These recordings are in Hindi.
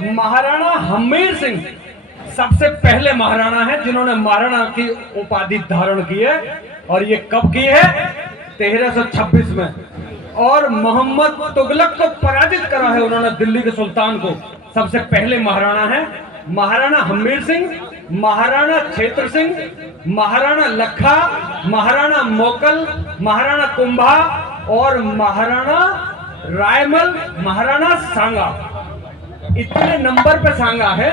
महाराणा हम्मीर सिंह सबसे पहले महाराणा है जिन्होंने महाराणा की उपाधि धारण की है। और ये कब की है? 1326 में। और मोहम्मद तुगलक को पराजित करा है उन्होंने, दिल्ली के सुल्तान को। सबसे पहले महाराणा है महाराणा हम्मीर सिंह, महाराणा क्षेत्र सिंह, महाराणा लखा, महाराणा मोकल, महाराणा कुंभा और महाराणा रायमल, महाराणा सांगा। इतने नंबर पे सांगा है।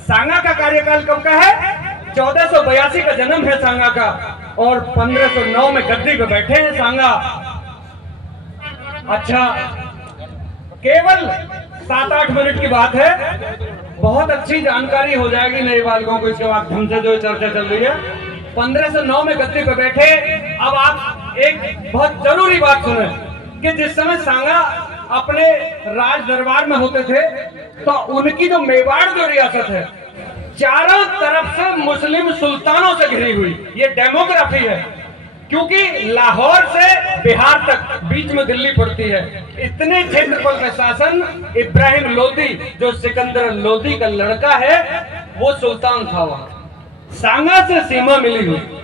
सांगा का कार्यकाल कब का है? 1482 का जन्म है सांगा का और 1509 में गद्दी पे बैठे हैं सांगा। अच्छा, केवल 7-8 मिनट की बात है, बहुत अच्छी जानकारी हो जाएगी नए बालकों को इसके बाद हमसे जो चर्चा चल रही है। 1509 में गद्दी पे बैठे। अब आप एक बहुत जरूरी बात सुने कि जिस समय सांगा अपने राज दरबार में होते थे तो उनकी जो मेवाड़ जो रियासत है चारों तरफ से मुस्लिम सुल्तानों से घिरी हुई। ये डेमोग्राफी है, क्योंकि लाहौर से बिहार तक बीच में दिल्ली पड़ती है। इतने क्षेत्रफल में शासन इब्राहिम लोदी, जो सिकंदर लोदी का लड़का है, वो सुल्तान था वहां। सांगा से सीमा मिली हुई।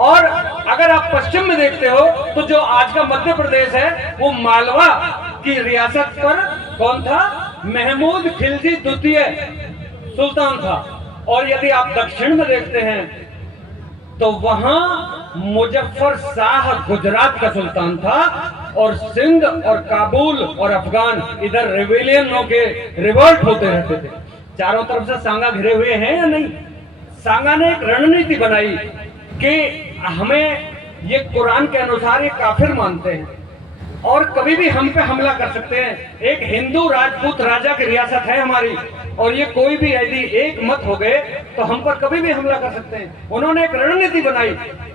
और अगर आप पश्चिम में देखते हो तो जो आज का मध्य प्रदेश है वो मालवा की रियासत पर कौन था? महमूद खिलजी द्वितीय सुल्तान था। और यदि आप दक्षिण में देखते हैं तो वहां मुजफ्फर शाह गुजरात का सुल्तान था। और सिंध और काबुल और अफगान इधर रिवेलियनों के रिवोल्ट होते रहते थे। चारों तरफ से सांगा घिरे हुए हैं या नहीं? सांगा ने एक रणनीति बनाई कि हमें ये कुरान के अनुसार ये काफिर मानते हैं और कभी भी हम पे हमला कर सकते हैं। एक हिंदू राजपूत राजा की रियासत है हमारी और ये कोई भी यदि एक मत हो गए तो हम पर कभी भी हमला कर सकते हैं। उन्होंने एक रणनीति बनाई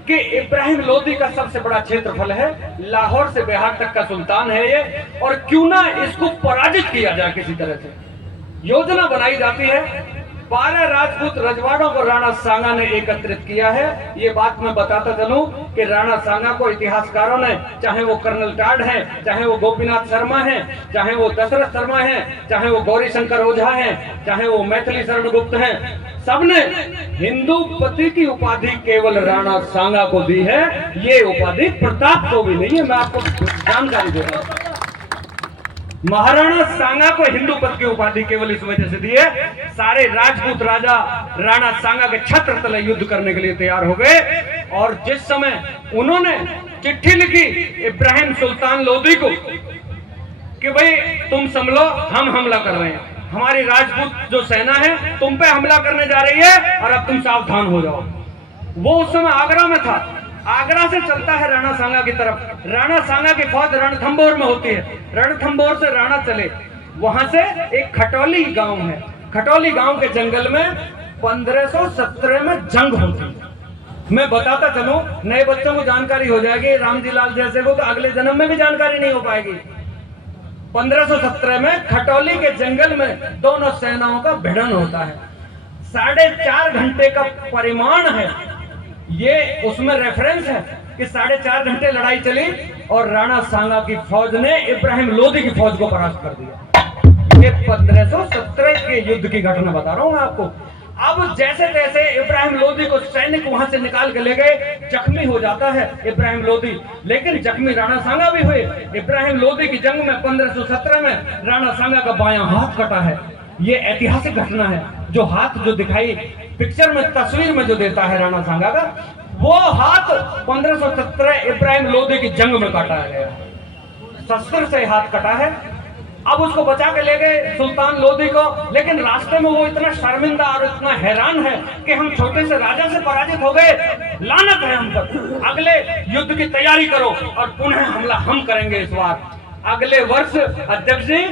कि इब्राहिम लोदी का सबसे बड़ा क्षेत्रफल है, लाहौर से बिहार तक का सुल्तान है ये, और क्यों ना इसको पराजित किया जाए किसी तरह से। योजना बनाई जाती है। 12 राजपूत रजवाड़ों को राणा सांगा ने एकत्रित किया है। ये बात मैं बताता चलूं कि राणा सांगा को इतिहासकारों ने, चाहे वो कर्नल टाड है, चाहे वो गोपीनाथ शर्मा है, चाहे वो दशरथ शर्मा है, चाहे वो गौरी शंकर ओझा है, चाहे वो मैथिली शरण गुप्त हैं, सबने हिंदूपति की उपाधि केवल राणा सांगा को दी है। ये उपाधि प्रताप को भी नहीं है। मैं आपको जानकारी दे रहा हूं। महाराणा सांगा को हिंदूपति की उपाधि केवल इस वजह से दी है, सारे राजपूत राजा राणा सांगा के छत्र तले युद्ध करने के लिए तैयार हो गए। और जिस समय उन्होंने चिट्ठी लिखी इब्राहिम सुल्तान लोदी को कि भाई तुम संभलो, हम हमला कर रहे हैं, हमारी राजपूत जो सेना है तुम पे हमला करने जा रही है और अब तुम सावधान हो जाओ। वो उस समय आगरा में था। आगरा से चलता है राणा सांगा की तरफ। राणा सांगा की फौज रणथंभौर में होती है। रणथंभौर से राणा चले, वहां से एक खटौली गांव है। खटौली गांव के जंगल में 1517 में जंग होती है। मैं बताता चलूं, नए बच्चों को जानकारी हो जाएगी, रामजी लाल जैसे को तो अगले जन्म में भी जानकारी नहीं हो पाएगी। 1517 में खटौली के जंगल में दोनों सेनाओं का भिड़न होता है। 4.5 घंटे का परिमाण है ये, उसमें रेफरेंस है कि 4.5 घंटे लड़ाई चली और राणा सांगा की फौज ने इब्राहिम लोदी की फौज को परास्त कर दिया। ये 1517 के युद्ध की घटना बता रहा हूं मैं आपको। अब जैसे तैसे इब्राहिम लोदी को सैनिक वहां से निकाल के ले गए, जख्मी हो जाता है इब्राहिम लोदी, लेकिन जख्मी राणा सांगा भी हुए। इब्राहिम लोदी की जंग में 1517 में राणा सांगा का बायां हाथ कटा है। ये ऐतिहासिक घटना है। जो हाथ जो दिखाई पिक्चर में, तस्वीर में जो देता है राणा सांगा का, वो हाथ 1517 इब्राहिम लोदी की जंग में काटा गया। शस्त्र से हाथ कटा है। अब उसको बचा के ले गए सुल्तान लोदी को, लेकिन रास्ते में वो इतना शर्मिंदा और इतना हैरान है कि हम छोटे से राजा से पराजित हो गए, लानत है हम पर, अगले युद्ध की तैयारी करो और पुनः हमला हम करेंगे इस बार। अगले वर्ष अध्यक्ष जी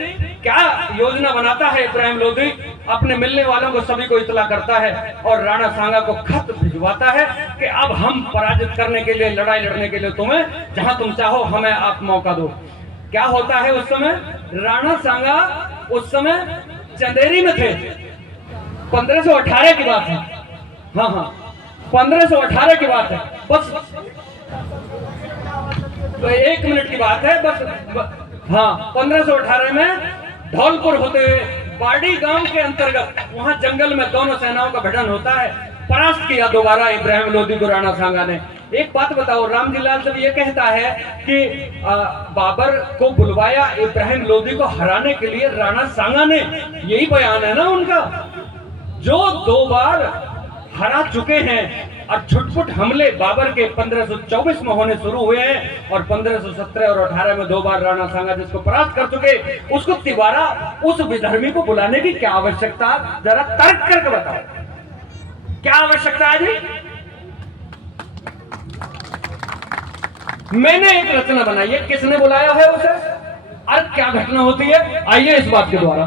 क्या योजना बनाता है इब्राहिम लोदी, अपने मिलने वालों को सभी को इतला करता है और राणा सांगा को खत भिजवाता है कि अब हम पराजित करने के लिए, लड़ाई लड़ने के लिए तुम्हें जहां तुम चाहो हमें आप मौका दो। क्या होता है उस समय? राणा सांगा उस समय चंदेरी में थे। 1518 की बात है। हाँ, 1518 की बात है। बस तो 1 मिनट की बात है बस। हाँ, 1518 में धौलपुर होते हुए बाड़ी गांव के अंतर्गत वहां जंगल में दोनों सेनाओं का भिड़न होता है, परास्त किया दोबारा इब्राहिम लोदी को राणा सांगा ने। एक बात बताओ, रामजी लाल जब ये कहता है कि बाबर को बुलवाया इब्राहिम लोदी को हराने के लिए राणा सांगा ने, यही बयान है ना उनका, जो 2 बार हरा चुके हैं। और छुटपुट हमले बाबर के 1524 में होने शुरू हुए हैं और 1517 और 18 में 2 बार राणा सांगा जिसको परास्त कर चुके, उसको तिबारा उस विधर्मी को बुलाने की क्या आवश्यकता? जरा तर्क करके बताओ, क्या आवश्यकता है जी? मैंने एक रचना बनाई है, किसने बुलाया है उसे और क्या घटना होती है, आइए इस बात के द्वारा।